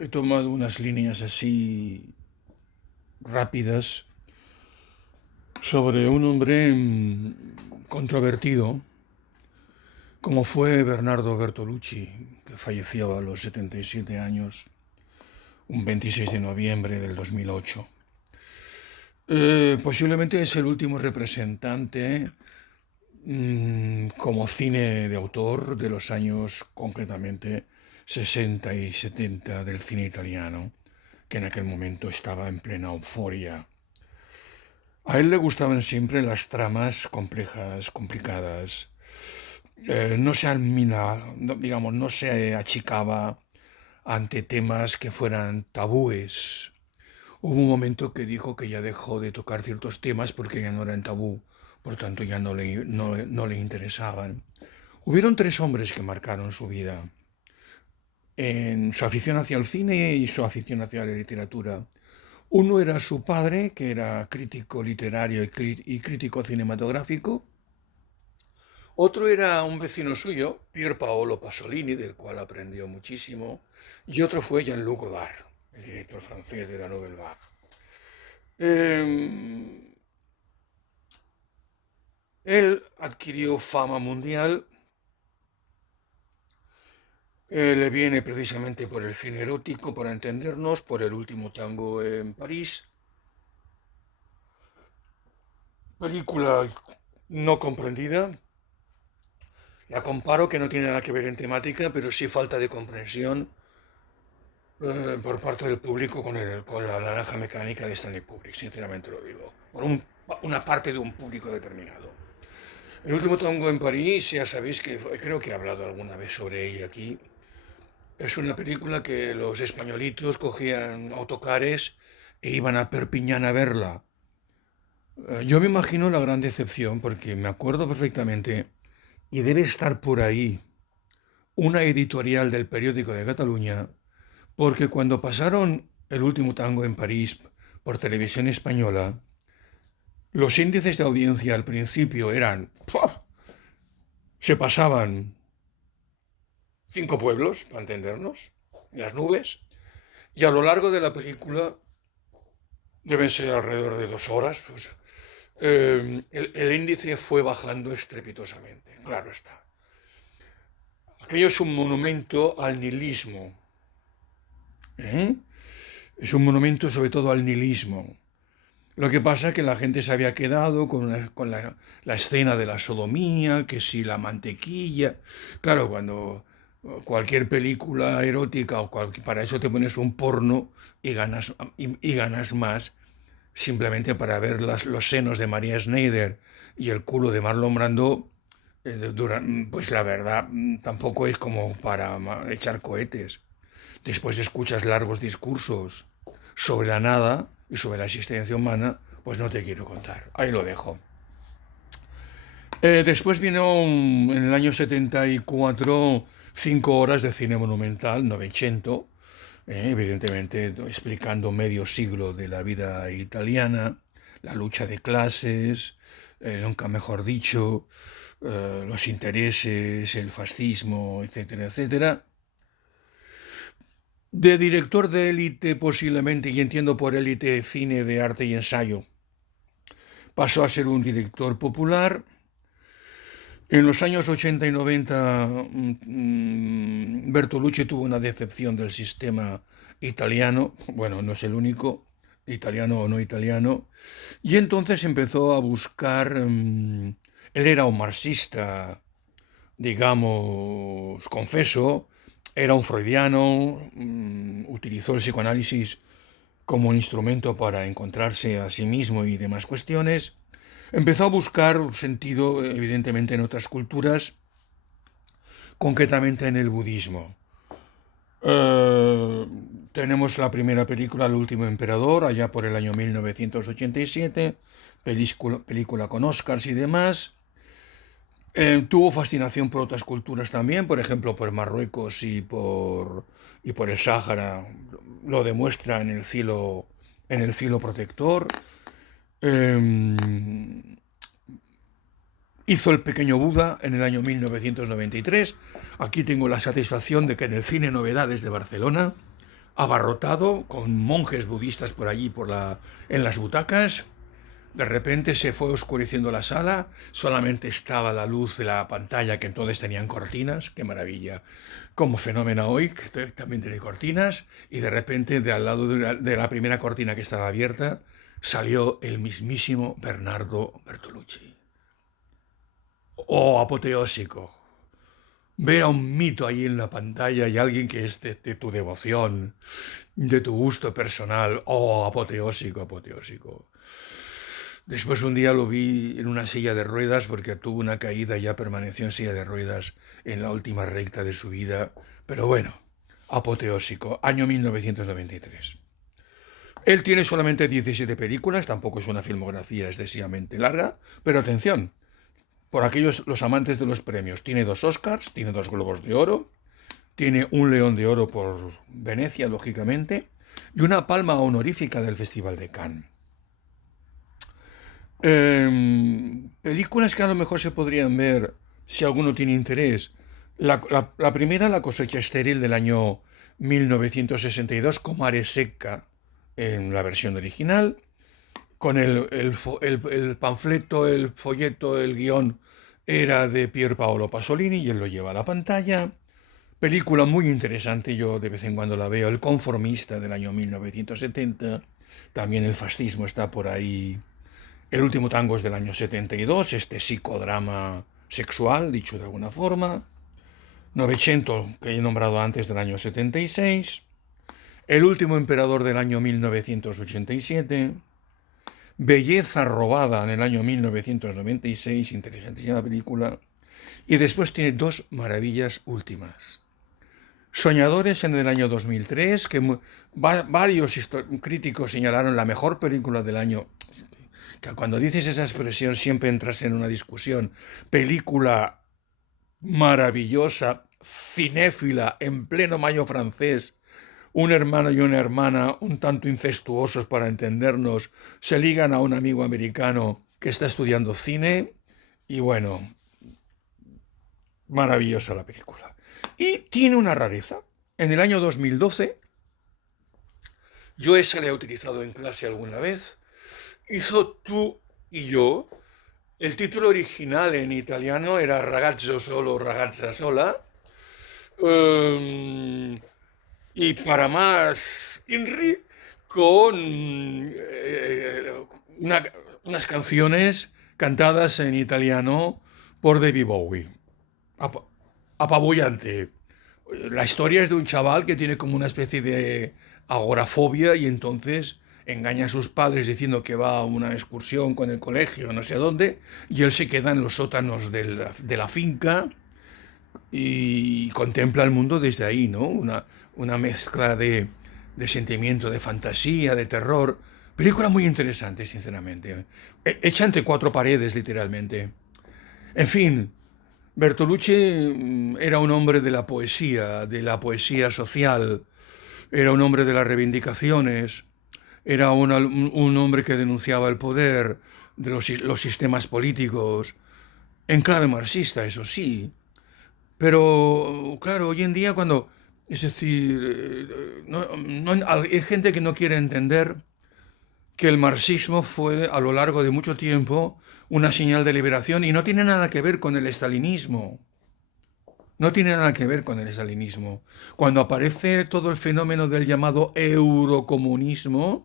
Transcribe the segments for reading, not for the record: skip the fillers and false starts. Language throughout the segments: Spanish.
He tomado unas líneas así rápidas sobre un hombre controvertido, como fue Bernardo Bertolucci, que falleció a los 77 años, un 26 de noviembre del 2008. Posiblemente es el último representante como cine de autor de los años concretamente 60 y 70 del cine italiano, que en aquel momento estaba en plena euforia. A él le gustaban siempre las tramas complejas, complicadas. No se digamos, no se achicaba ante temas que fueran tabúes. Hubo un momento que dijo que ya dejó de tocar ciertos temas porque ya no eran tabú, por tanto ya no le interesaban. Hubieron tres hombres que marcaron su vida en su afición hacia el cine y su afición hacia la literatura. Uno era su padre, que era crítico literario y crítico cinematográfico. Otro era un vecino suyo, Pier Paolo Pasolini, del cual aprendió muchísimo. Y otro fue Jean-Luc Godard, el director francés de la Nouvelle Vague. Eh, Él adquirió fama mundial, le viene precisamente por el cine erótico, para entendernos, por El último tango en París, película no comprendida. La comparo, que no tiene nada que ver en temática, pero sí falta de comprensión por parte del público con la naranja mecánica de Stanley Kubrick, sinceramente lo digo, una parte de un público determinado. El último tango en París, ya sabéis que creo que he hablado alguna vez sobre ella aquí. Es una película que los españolitos cogían autocares e iban a Perpiñán a verla. Yo me imagino la gran decepción porque me acuerdo perfectamente, y debe estar por ahí, una editorial del periódico de Cataluña, porque cuando pasaron El último tango en París por televisión española, los índices de audiencia al principio eran, ¡puf!, se pasaban 5 pueblos, para entendernos, las nubes, y a lo largo de la película, deben ser alrededor de 2 horas, pues, el índice fue bajando estrepitosamente, claro está. Aquello es un monumento al nihilismo, ¿eh? Es un monumento sobre todo al nihilismo. Lo que pasa es que la gente se había quedado con la escena de la sodomía, que si la mantequilla. Claro, cuando cualquier película erótica para eso te pones un porno y ganas más simplemente para ver los senos de María Schneider y el culo de Marlon Brando. Pues la verdad tampoco es como para echar cohetes. Después escuchas largos discursos sobre la nada y sobre la existencia humana, pues no te quiero contar. Ahí lo dejo. Después vino en el año 74 5 horas de cine monumental, Novecento, evidentemente explicando medio siglo de la vida italiana, la lucha de clases, nunca mejor dicho, los intereses, el fascismo, etcétera, etcétera. De director de élite posiblemente, y entiendo por élite cine de arte y ensayo, pasó a ser un director popular. En los años 80 y 90, Bertolucci tuvo una decepción del sistema italiano, bueno, no es el único, italiano o no italiano, y entonces empezó a buscar, él era un marxista, digamos, confeso, era un freudiano, utilizó el psicoanálisis como instrumento para encontrarse a sí mismo y demás cuestiones. Empezó a buscar sentido, evidentemente, en otras culturas, concretamente en el budismo. Eh, Tenemos la primera película, El último emperador, allá por el año 1987, película con Oscars y demás. Tuvo fascinación por otras culturas también, por ejemplo, por Marruecos y por el Sáhara. Lo demuestra en el cielo protector. Eh, Hizo El pequeño Buda en el año 1993. Aquí tengo la satisfacción de que en el Cine Novedades de Barcelona abarrotado, con monjes budistas por allí en las butacas. De repente se fue oscureciendo la sala, solamente estaba la luz de la pantalla, que entonces tenían cortinas, qué maravilla, como fenómeno hoy, que también tiene cortinas, y de repente de al lado de la primera cortina que estaba abierta, salió el mismísimo Bernardo Bertolucci. Oh, apoteósico. Ver a un mito ahí en la pantalla y alguien que es de tu devoción, de tu gusto personal. Oh, apoteósico, apoteósico. Después un día lo vi en una silla de ruedas porque tuvo una caída y ya permaneció en silla de ruedas en la última recta de su vida. Pero bueno, apoteósico, año 1993. Él tiene solamente 17 películas, tampoco es una filmografía excesivamente larga, pero atención, por aquellos los amantes de los premios, tiene 2 Oscars, tiene 2 Globos de Oro, tiene un León de Oro por Venecia, lógicamente, y una palma honorífica del Festival de Cannes. Películas que a lo mejor se podrían ver si alguno tiene interés. La primera, La cosecha estéril del año 1962, con Mare Secca en la versión original, con el panfleto, el folleto, el guión era de Pier Paolo Pasolini y él lo lleva a la pantalla. Película muy interesante, yo de vez en cuando la veo, El conformista del año 1970, también el fascismo está por ahí. El último tango es del año 72, este psicodrama sexual, dicho de alguna forma. Novecento, que he nombrado antes, del año 76. El último emperador del año 1987. Belleza robada en el año 1996, interesantísima película. Y después tiene 2 maravillas últimas. Soñadores en el año 2003, que varios críticos señalaron la mejor película del año. Que cuando dices esa expresión siempre entras en una discusión. Película maravillosa, cinéfila, en pleno mayo francés. Un hermano y una hermana, un tanto incestuosos para entendernos, se ligan a un amigo americano que está estudiando cine y bueno, maravillosa la película. Y tiene una rareza. En el año 2012, yo esa la he utilizado en clase alguna vez, hizo Tú y yo. El título original en italiano era Ragazzo solo, ragazza sola. Y para más INRI, con unas canciones cantadas en italiano por David Bowie. Apabullante. La historia es de un chaval que tiene como una especie de agorafobia y entonces engaña a sus padres diciendo que va a una excursión con el colegio, no sé dónde, y él se queda en los sótanos de la finca y contempla el mundo desde ahí, ¿no? Una mezcla de sentimiento, de fantasía, de terror. Película muy interesante, sinceramente. Hecha entre 4 paredes, literalmente. En fin, Bertolucci era un hombre de la poesía social, era un hombre de las reivindicaciones, era un hombre que denunciaba el poder de los sistemas políticos, en clave marxista, eso sí. Pero, claro, hoy en día cuando, es decir, hay gente que no quiere entender que el marxismo fue a lo largo de mucho tiempo una señal de liberación y no tiene nada que ver con el estalinismo. No tiene nada que ver con el estalinismo. Cuando aparece todo el fenómeno del llamado eurocomunismo,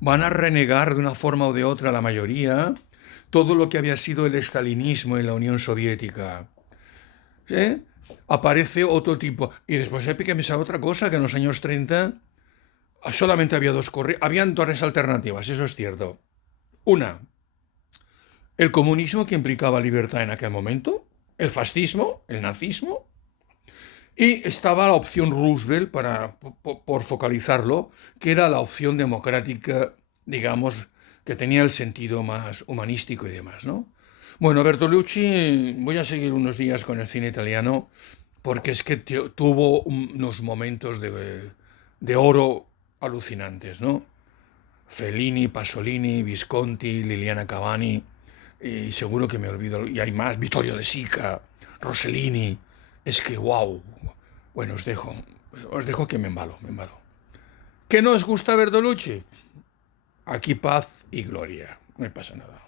van a renegar de una forma o de otra la mayoría todo lo que había sido el estalinismo en la Unión Soviética. ¿Sí? Aparece otro tipo. Y después hay que pensar otra cosa, que en los años 30 solamente había habían 2 alternativas, eso es cierto. Una, el comunismo, que implicaba libertad en aquel momento, el fascismo, el nazismo, y estaba la opción Roosevelt, por focalizarlo, que era la opción democrática, digamos, que tenía el sentido más humanístico y demás, ¿no? Bueno, Bertolucci, voy a seguir unos días con el cine italiano, porque es que tuvo unos momentos de oro alucinantes, ¿no? Fellini, Pasolini, Visconti, Liliana Cavani, y seguro que me olvido, y hay más, Vittorio De Sica, Rossellini, es que wow. Bueno, os dejo que me embalo. ¿Que no os gusta Bertolucci? Aquí paz y gloria. No pasa nada.